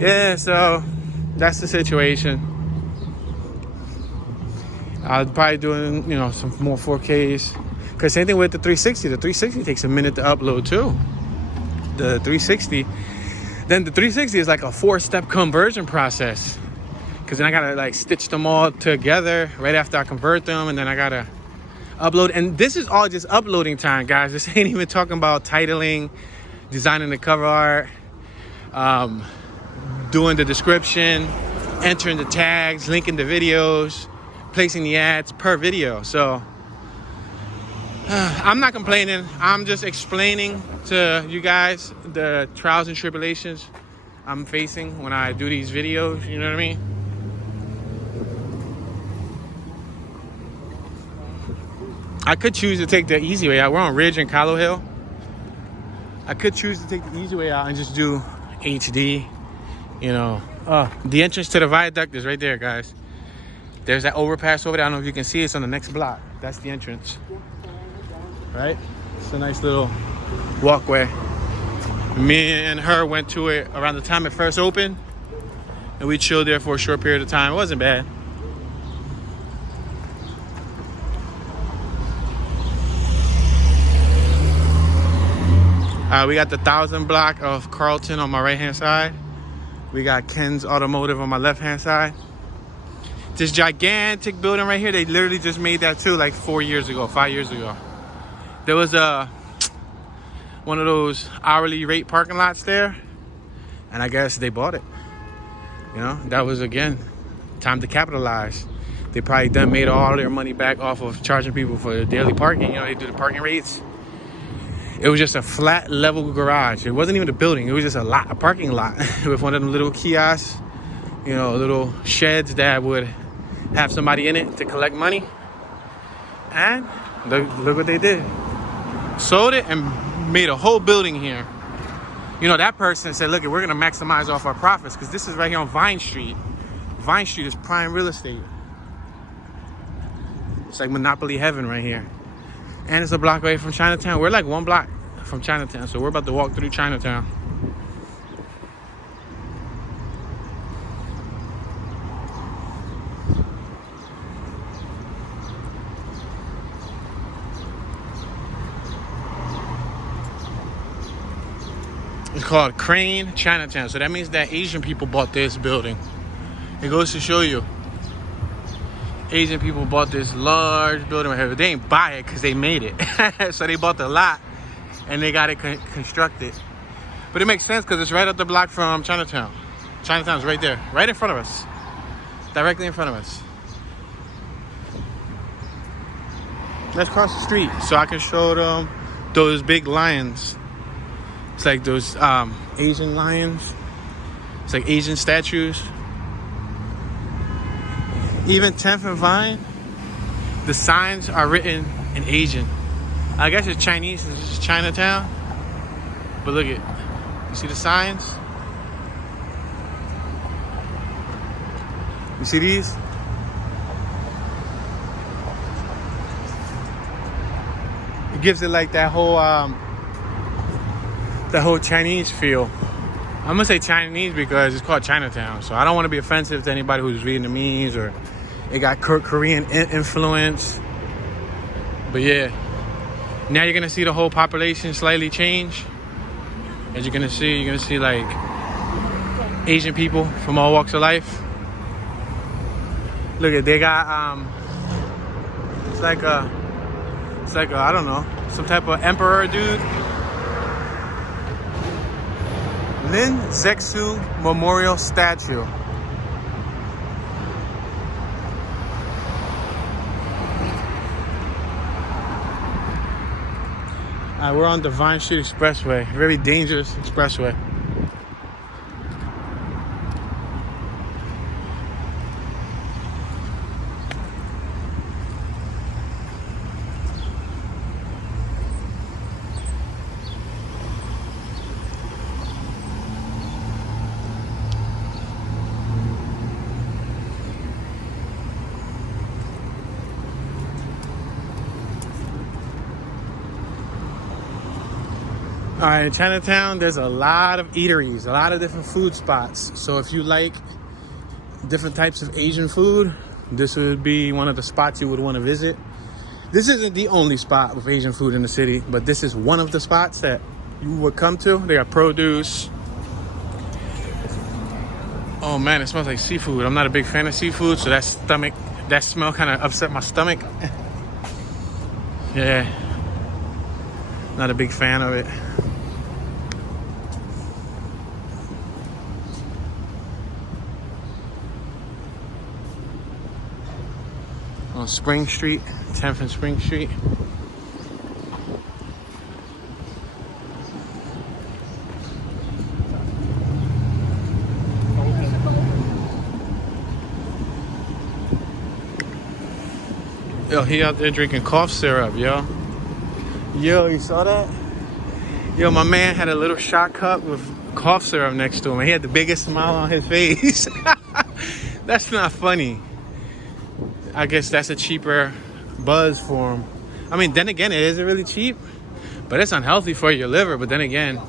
Yeah, so that's the situation. I'll probably doing, you know, some more 4Ks. Because same thing with the 360. The 360 takes a minute to upload too. The 360, then the 360 is like a 4-step conversion process, because then I gotta like stitch them all together right after I convert them, and then I gotta upload. And this is all just uploading time, guys. This ain't even talking about titling, designing the cover art, doing the description, entering the tags, linking the videos, placing the ads per video. So I'm not complaining. I'm just explaining to you guys the trials and tribulations I'm facing when I do these videos. You know what I mean? I could choose to take the easy way out. We're on Ridge and Callow Hill. I could choose to take the easy way out and just do HD. You know, the entrance to the viaduct is right there, guys. There's that overpass over there. I don't know if you can see it. It's on the next block. That's the entrance. Right? It's a nice little walkway. Me and her went to it around the time it first opened, and we chilled there for a short period of time. It wasn't bad. We got the 1000 block of Carlton on my right hand side. We got Ken's Automotive on my left hand side. This gigantic building right here, they literally just made that too, like 5 years ago. There was one of those hourly rate parking lots there, and I guess they bought it. You know, that was, again, time to capitalize. They probably done made all their money back off of charging people for daily parking. You know, they do the parking rates. It was just a flat level garage. It wasn't even a building. It was just a parking lot with one of them little kiosks, you know, little sheds that would have somebody in it to collect money. And look what they did. Sold it and made a whole building here. You know, that person said, look, we're going to maximize off our profits, because this is right here on Vine Street. Vine Street is prime real estate. It's like Monopoly heaven right here. And it's a block away from Chinatown. We're like 1 block from Chinatown, so we're about to walk through Chinatown. called Crane Chinatown. So that means that Asian people bought this building. It goes to show you, Asian people bought this large building right here. They didn't buy it because they made it. So they bought the lot and they got it constructed. But it makes sense because it's right up the block from Chinatown. Chinatown's right there, right in front of us. Directly in front of us. Let's cross the street so I can show them those big lions. It's like those Asian lions. It's like Asian statues. Even 10th and Vine, the signs are written in Asian. I guess it's Chinese, it's Chinatown. But look at, you see the signs? You see these? It gives it like that whole Chinese feel. I'm gonna say Chinese because it's called Chinatown, so I don't want to be offensive to anybody who's Vietnamese or it got Korean influence. But yeah, now you're gonna see the whole population slightly change. As you're gonna see like Asian people from all walks of life. Look at, they got it's like a I don't know, some type of emperor dude. Lin Zexu Memorial Statue. We're on the Vine Street Expressway, very dangerous expressway. All right, in Chinatown, there's a lot of eateries, a lot of different food spots. So if you like different types of Asian food, this would be one of the spots you would want to visit. This isn't the only spot with Asian food in the city, but this is one of the spots that you would come to. They got produce. Oh man, it smells like seafood. I'm not a big fan of seafood, so that smell kind of upset my stomach. Yeah, not a big fan of it. On Spring Street, 10th and Spring Street. Yo, he out there drinking cough syrup, yo. Yo, you saw that? Yo, my man had a little shot cup with cough syrup next to him. He had the biggest smile on his face. That's not funny. I guess that's a cheaper buzz for him. I mean, then again, it isn't really cheap, but it's unhealthy for your liver. But then again,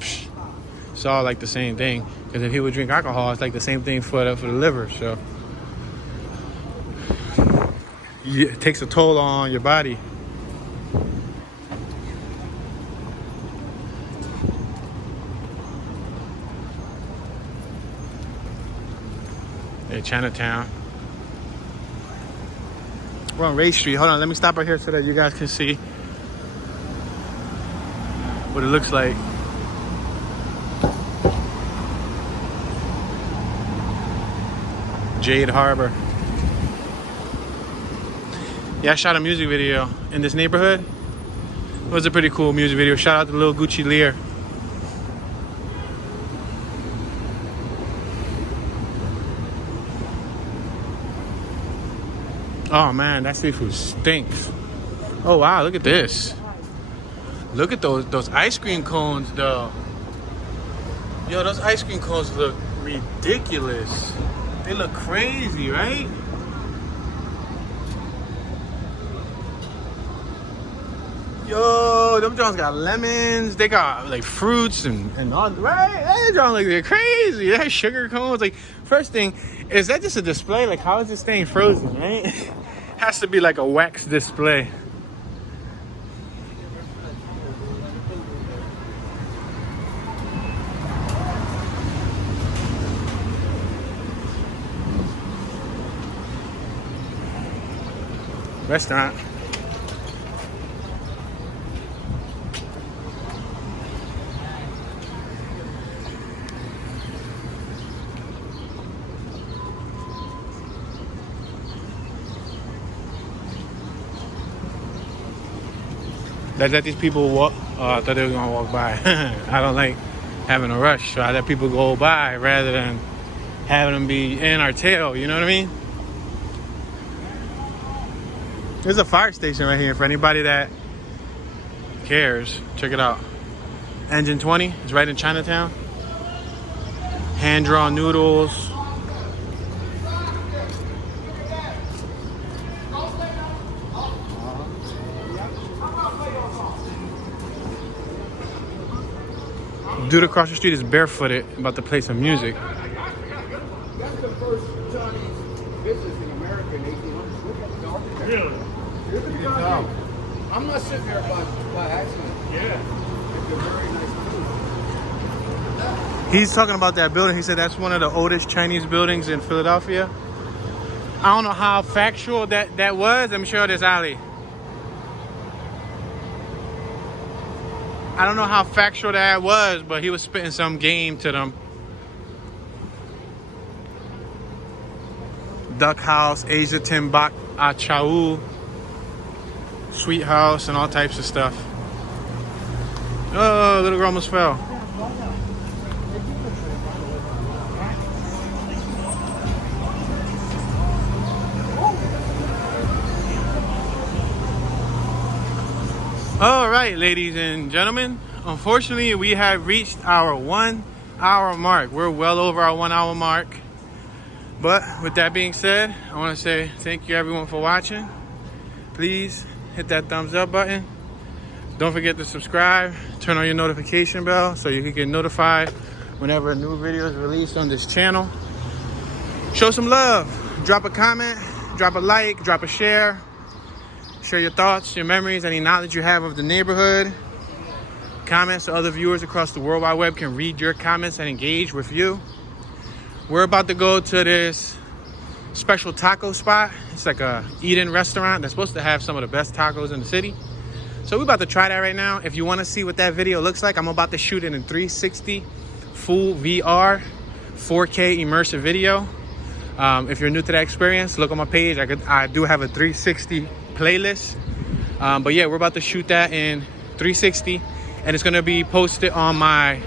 it's all like the same thing. Because if he would drink alcohol, it's like the same thing for the liver. So it takes a toll on your body. Hey, Chinatown. We're on Ray Street. Hold on, let me stop right here so that you guys can see what it looks like. Jade Harbor. Yeah, I shot a music video in this neighborhood. It was a pretty cool music video. Shout out to Lil Gucci Lear. Oh man, that seafood stinks. Oh wow, look at this. Look at those ice cream cones though. Yo, those ice cream cones look ridiculous. They look crazy, right? Yo, them Jones got lemons. They got like fruits and all, right? That Jones like they're crazy. That sugar cones. Like, first thing, is that just a display? Like, how is this staying frozen, right? Has to be like a wax display. restaurant. Let's let these people walk. Oh, I thought they were gonna walk by. I don't like having a rush, so I let people go by rather than having them be in our tail. You know what I mean? There's a fire station right here for anybody that cares. Check it out. Engine 20 is right in Chinatown. Hand-drawn noodles. Dude across the street is barefooted about to play some music. That's the first Chinese business in America in 1800s. Look at the architecture. Really? Look at the architecture. I'm not sitting there by accident. Yeah. It's a very nice food. He's talking about that building. He said that's one of the oldest Chinese buildings in Philadelphia. I don't know how factual that was. I'm sure there's Ali. I don't know how factual that was, but he was spitting some game to them. Duck House, Asia Timbak, Achau, Sweet House, and all types of stuff. Oh, little girl almost fell. All right, ladies and gentlemen, unfortunately we have reached our 1 hour mark. We're well over our 1 hour mark, but with that being said, I want to say thank you everyone for watching. Please hit that thumbs up button. Don't forget to subscribe, turn on your notification bell so you can get notified whenever a new video is released on this channel. Show some love, drop a comment, drop a like, drop a share. Share your thoughts, your memories, any knowledge you have of the neighborhood. Comments so other viewers across the World Wide Web can read your comments and engage with you. We're about to go to this special taco spot. It's like a eat-in restaurant that's supposed to have some of the best tacos in the city. So we're about to try that right now. If you want to see what that video looks like, I'm about to shoot it in 360 full VR 4K immersive video. If you're new to that experience, look on my page. I do have a 360 playlist, but yeah, we're about to shoot that in 360, and it's going to be posted on my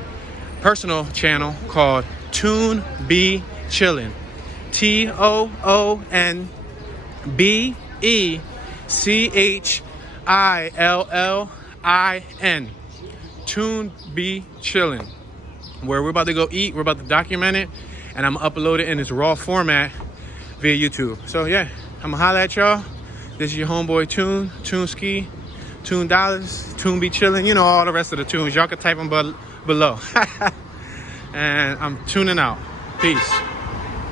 personal channel called Toon Be Chillin', TOONBECHILLIN, Toon Be Chillin', where we're about to go eat. We're about to document it, and I'm gonna upload it in its raw format via YouTube. So yeah, I'm gonna holla at y'all. This is your homeboy Toon, Toonski, Toon Dollars, Toon Be Chillin'. You know all the rest of the tunes. Y'all can type them below. And I'm tuning out. Peace.